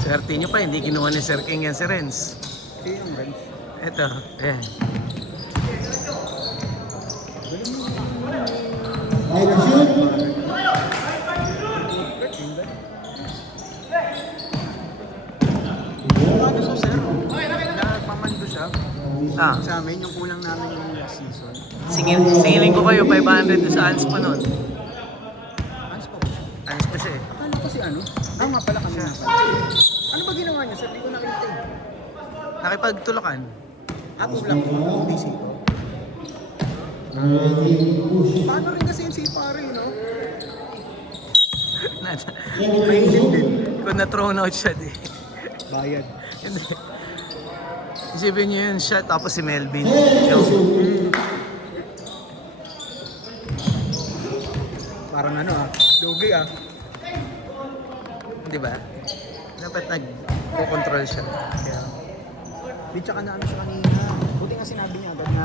Swerte nyo pa, hindi kinuha ni Sir King yan si Renz. Sino yung bench? Eto, ayan. Ano sa sir? Nagpamando siya. Ah, Sa amin, yung kulang namin yung last season. singilin ko kayo 500 doon sa ANS pa nun. Ans po. ANS pa siya eh. Akala ko si ano? Nga pala kami na pala. Ano ba ginawa niya? Sabi ko nakita eh. Nakipagtulakan. Ako lang po. Busy ko. Paano rin kasi yung si pare, no? Mainit din. Kung na-thrown out siya di. Bayad. Hindi. Isipin nyo yun siya tapos si Melvin. Yung, Parang ano ah. Lugi ah. di ba? Dapat nag-control siya. Kaya, Di tsaka na ano siya kanina. Buti nga sinabi niya agad na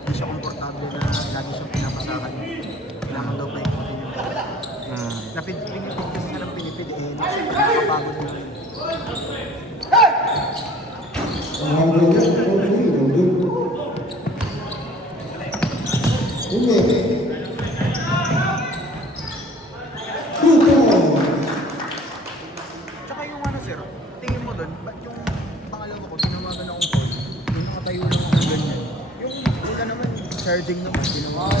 hindi siya komportable na lagi siyang pinapasakan. Kailangan daw pa ikutin yung pinipid kasi siya ng pinipid eh. Nakapagod na rin. Tsaka yung ano sir, tingin mo doon, ba't yung pangalawa ko, tinawagan akong call, yung nakatayo lang ako ganyan. Yung una naman, charging naman, ginawa ko.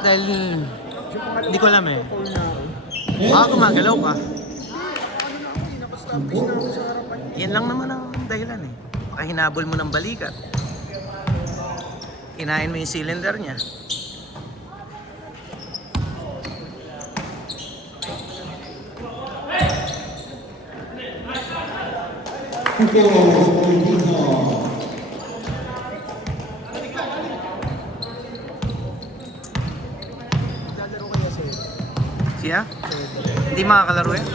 dahil Yung pangalawa Hindi ko alam eh. call na ako. baka gumagalaw ka. Ano na ako, nakastablish na ako sa harapan. Yan lang naman ang dahilan eh. Baka hinabol mo ng balikat. Kinain mo yung cylinder niya. Lalaro kaya sa'yo. Siya? Hindi makakalaro yan.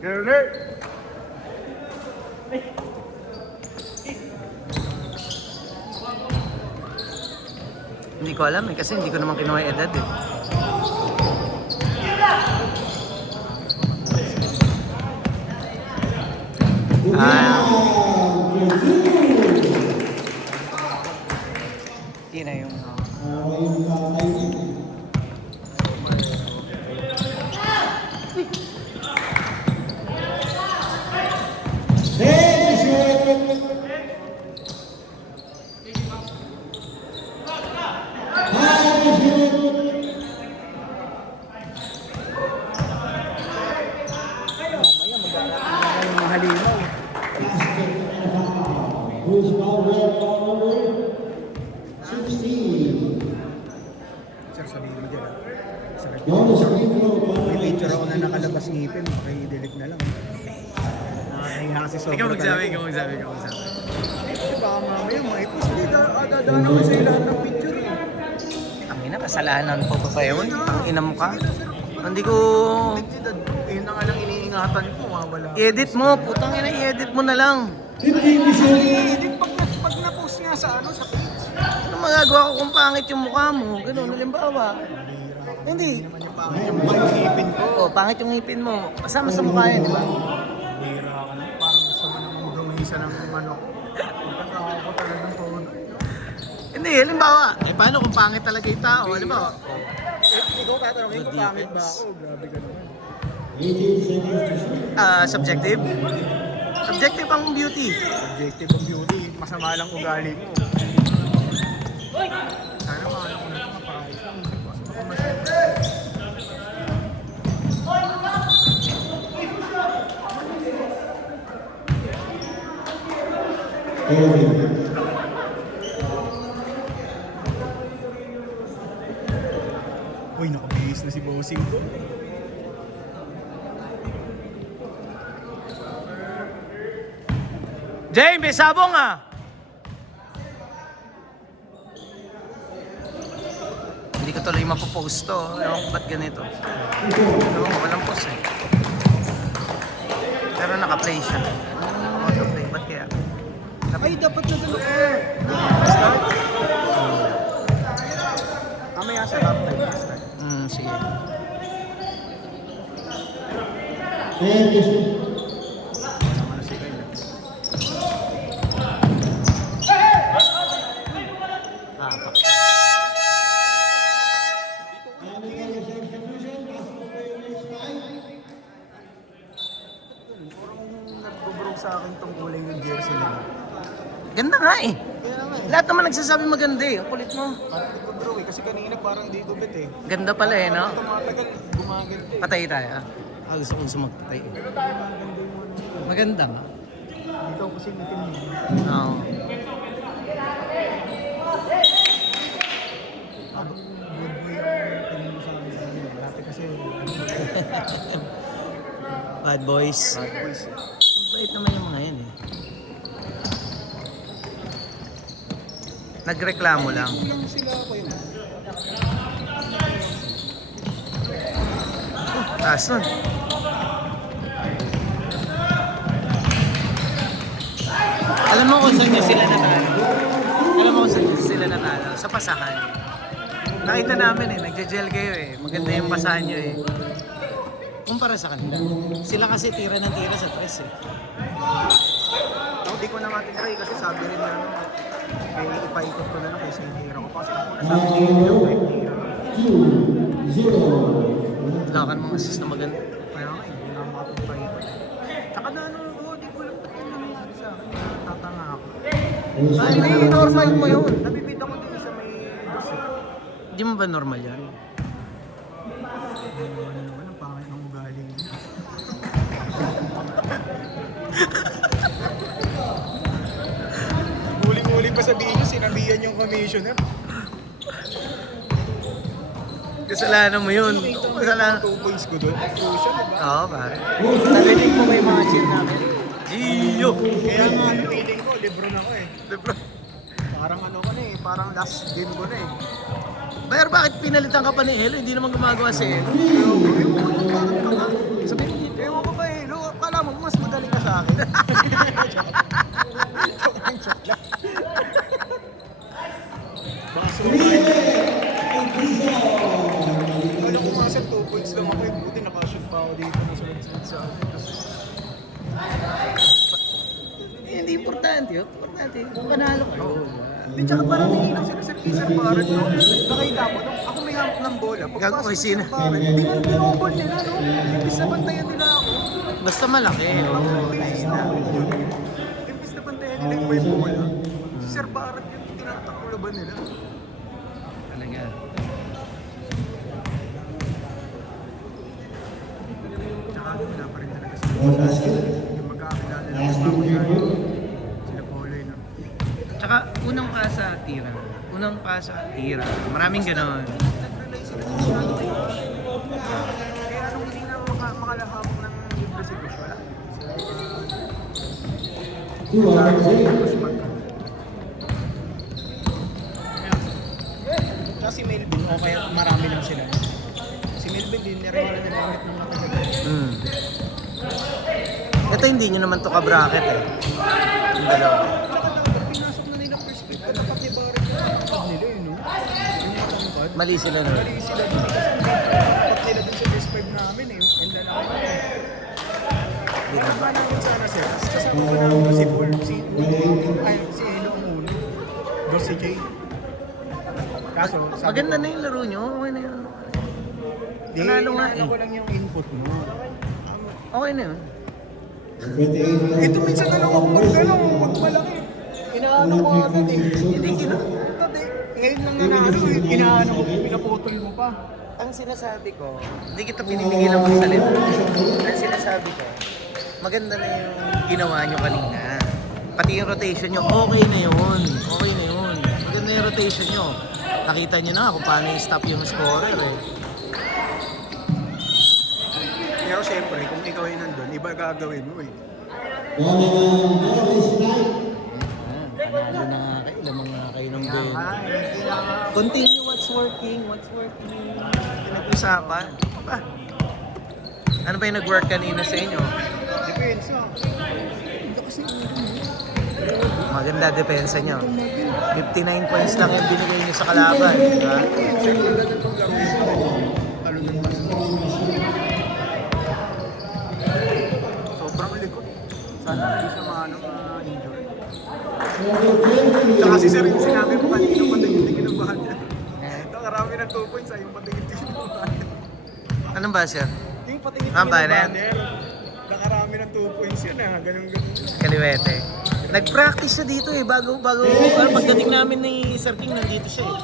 Girlie! Hindi ko alam eh, kasi hindi ko naman kinuha yung edad eh. Yun na yung... Mamaya mag-aalala yung mga halimaw. Sir, sabihin mo dyan ah. Sakit mo. May picture ako na nakalabas ngipin, paki-delete na lang. Nakakahiya kasi sobra Ikaw magsabi, talaga. ikaw magsabi, ikaw magsabi. Kasi baka mamaya maipost. Hindi, dadaan ako sa lahat ng picture eh. Ang ina, kasalanan po pa yun. Ang ina mo ka. Hindi ko... Yun na nga lang iniingatan ko, mawala. I-edit mo, putang ina, i-edit mo na lang. Hindi, pag na-post nga sa ano, sa page. Ano magagawa ko kung pangit yung mukha mo? Ganun, halimbawa. Hindi. Naman yung pangit yung mukha yung ngipin ko. Oh, pangit yung ngipin mo. Kasama sa mukha yan, di ba? Bira ka na. Parang gusto mo namang gawisa ng manok. Pagkakawa ko talagang phone. Hindi, halimbawa. Eh, paano kung pangit talaga yung tao? Halimbawa. Ikaw tatanungin ko pangit ba ako? Grabe ka naman. Subjective? Subjective ang beauty. Objective of beauty. Masama lang ugali mo. Sana maano ko na ito mapahayos lang. Basta ako Uy, nakabihis na si Bossing ko. Jay, may sabong ah! Hindi ko tuloy mapopost to. Ewan ko ba't ganito. Ewan ko, walang post eh. Pero naka-play siya. Auto-play, ba't kaya? Ay, dapat na dalawa. Mamaya sa laptop. Sige. Sama na si Kyle. Pak. Parang nagbubrog sa akin tong kulay ng jersey nila. Ganda nga eh. Kaya nga eh. Lahat naman nagsasabi maganda eh. Ang kulit mo. Parang nagbubrog eh. Kasi kanina parang di gubit eh. Ganda pala eh, no? Tumatagal, gumaganda eh. Patay tayo ah. Gusto kong sumagpatay eh. Maganda nga. Dito kasi itim eh. Oo. Good boy ang tingin mo sa amin kanina. Dati kasi Bad boys. bad boys eh. Bait naman yung mga yun eh. Nagreklamo lang. Kulang sila ako yun. Taas nun. Alam mo kung saan nyo sila natalo? Alam mo kung saan nyo sila natalo? Sa pasahan. Nakita namin eh, nagja-gel kayo eh. Maganda yung pasahan nyo eh. Kumpara sa kanila. Sila kasi tira ng tira sa tres eh. Ako di ko na matinry kasi sabi rin na ano, may ipaikot ko na lang kaysa yung hero ko. Kasi ako na sabi ko yung hero. Lakan mga assist na maganda. Kaya nga, hindi na makapagpaikot. Tsaka na ano, di ko alam ba't yung nangyayari sa akin. Tatanga ako. Ay, may normal mo yun. Nabibid ako din sa may bus eh. Di mo ba normal yan? Ano naman, ang pangit ng ugali niya. Huling-huli pa sabihin niyo, sinabihan yung commissioner. Kasalanan mo yun. Kasalanan. 2 points ko doon. Crucial, diba? Oo, pare. Narinig mo ba yung mga cheer namin? Iyo! Kaya nga, ano, feeling ko, Lebron ako eh. Diba? Parang ano ko na eh, parang last game ko na eh. Pero bakit pinalitan ka pa ni Elo? Hindi naman gumagawa si Elo. Sabi ko, ewan ko ba eh, Lo, kala mo, mas magaling ka sa akin. Joke lang. Baka sumahin ko. Wala ko nga sa 2 points lang ako eh, buti nakashoot pa ako dito na sunod-sunod sa akin. Hindi importante yun. Importante. Kung panalo kayo. Di tsaka parang hinihinang sila sa Sir Barrett, no? Nakita mo, no? Ako may hawak ng bola. Gago kay sino? Dinobol nila, no? Imbis na bantayan nila ako. Basta malaki. Imbis na bantayan nila yung may bola. Si Sir Barrett yung tinatakulaban nila. Talaga. Tsaka wala pa rin talaga sila. Yung magkakilala na mas makuyan. Sila Poloy, no? Tsaka unang pasa, tira. Unang pasa, tira. Maraming ganon. Nag-relay sila sa masyado eh. Kaya anong hindi na makalahap ng libre si Bush, wala. Si Melvin, o kaya marami lang sila. Si Melvin din, nire-wala nila ulit ng nakagagal. Ito hindi nyo naman to ka-bracket eh. Yung dalawa. Tsaka dapat pinasok na nila perspective na pati Barrett na nakakad nila eh, no? Yung matangkad. Mali sila nun. Mali sila dun kasi dapat nila dun sa perspective namin eh. And lalaki na eh. Di ba? Baba namin sana sir. Kasi kung wala ako si Paul, si Elo ang ulo. Dos si Jay. Kaso, sabi Maganda ko, na yung laro nyo. Okay na yun. Di, Panalo nga inaano eh. ko lang yung input mo. Okay na yun. Ito minsan na lang ako magdalaw, magmalaki. Inaano ko agad eh. Hindi ngayon lang nanalo eh. Inaano ko, pinaputol mo pa. Ang sinasabi ko, hindi kita pinipigilan magsalita. Ang sinasabi ko, maganda na yung ginawa nyo kanina. Pati yung rotation nyo, okay na yun. Okay na yun. Maganda yung rotation nyo. Nakita nyo na kung paano i-stop yung scorer eh. Pero siyempre, kung ikaw ay nandun, iba gagawin mo eh. Panalo na nga kayo. Lamang na kayo ng Kaya game. nga, kailangan. Continue what's working. What's working. Pinag-usapan. Ba? Ano ba yung nag-work kanina sa inyo? Depends ah. Hindi kasi Maganda depensa nyo. 59 points lang yung binigay nyo sa kalaban. Diba? siyempre, ganun pag gawin mo. Ano nun ba? Sobrang likod. Sana hindi siya ma-injure. Tsaka si Sir, yung sinabi mo kanina, patingin-tingin ang bahan niya. Nakarami ng 2 points ay yung patingin-tingin ang bahan niya. Anong ba siya? Yung patingin-tingin Ah, ang banner? banner. Nakarami ng 2 points yun ah. Ganun-ganun. Kaliwete. Nag-practice siya dito eh. Bago pagdating namin ni Sir King, nandito siya eh.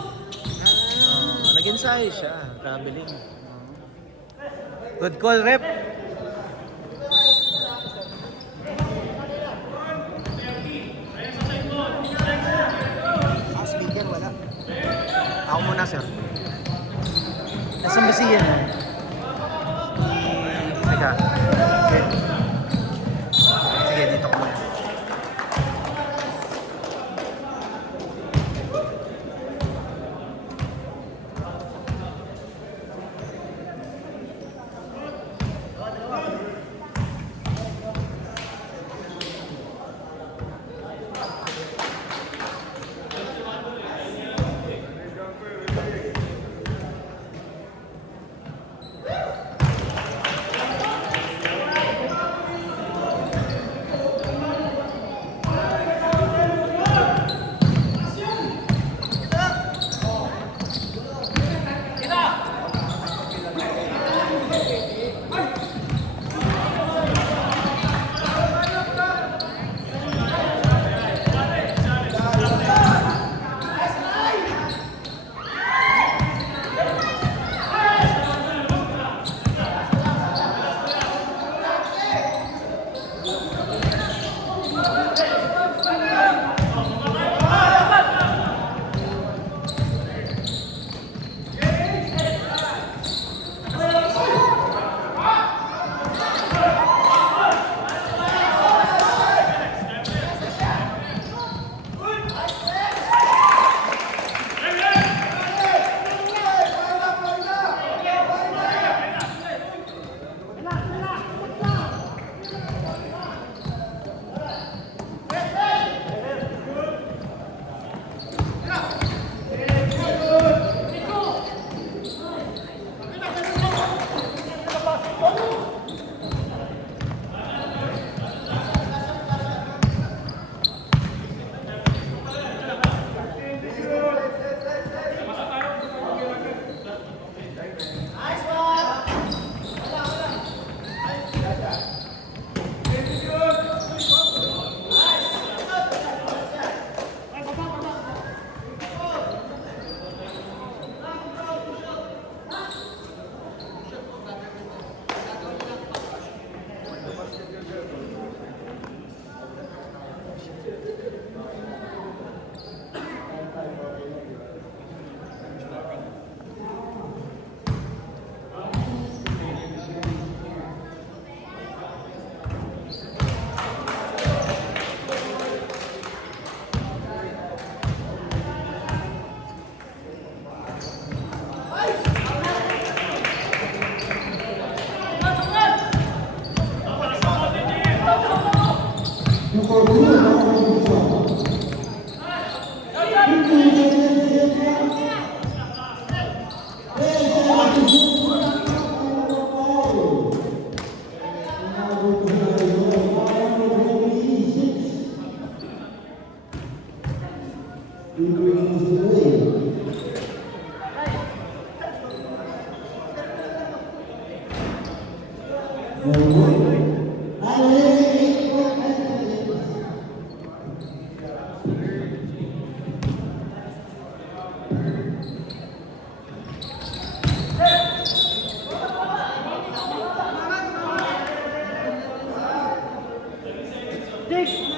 Nag-ensayo siya. Traveling. Good call, rep. Ah, speaker, wala. Ako muna, Sir. Nasaan ba siya? Teka. Sige, dito ko muna.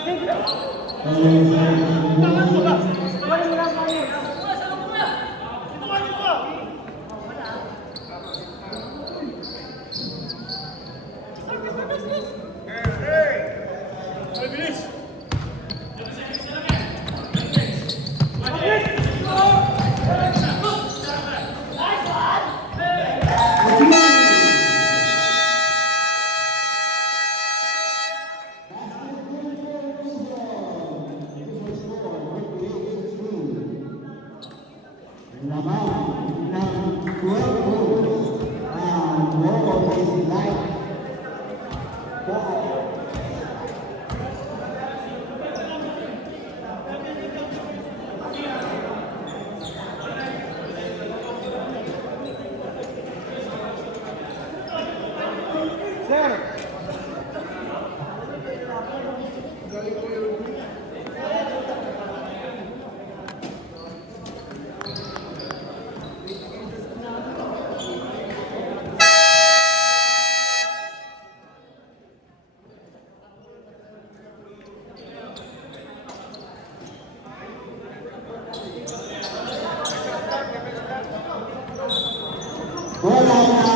Take it up. Bola